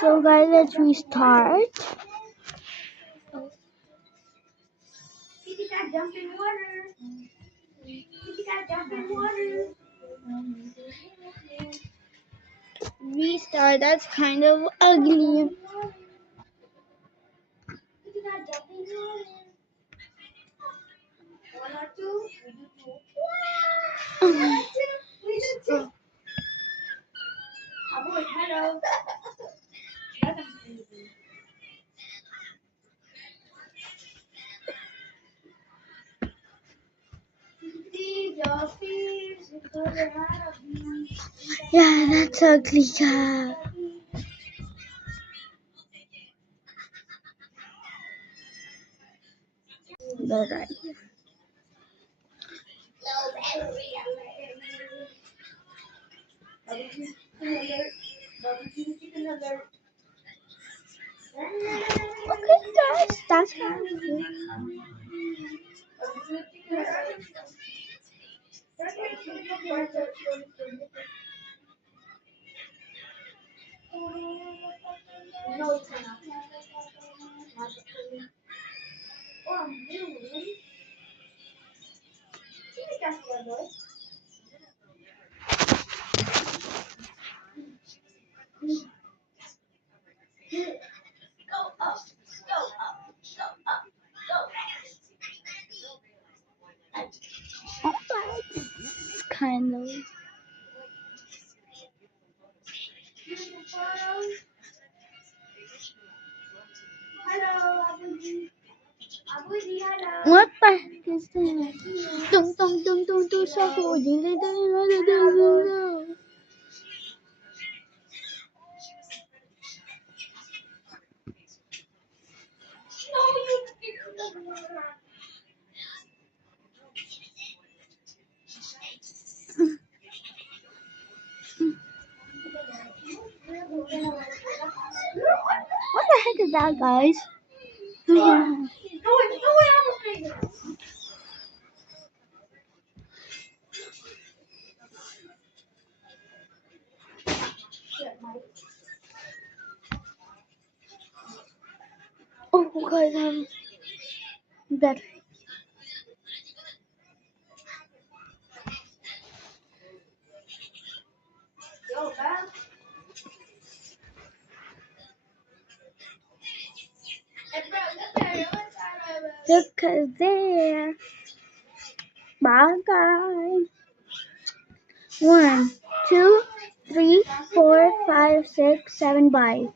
So guys, let's restart. Kitty cat jump in water. Kitty cat jump in water. Restart, that's kind of ugly. Kitty cat jump in water. 1 or 2? We do 2. Wow! We do 2. Abu, hello. That's amazing. See your fears before they have you. Yeah, that's ugly, cat. Alright. Chicken alert. Okay, guys, that's how No, it's not. Oh, I'm doing. it's kind of. Hello, Abuji. Abuji, hello. What the heck is that? Dum dum dum dum dum so holding it. What the heck is that, guys? Oh, guys, I'm better. Look at there. Bye, guys. 1, 2, 3, 4, 5, 6, 7. Bye.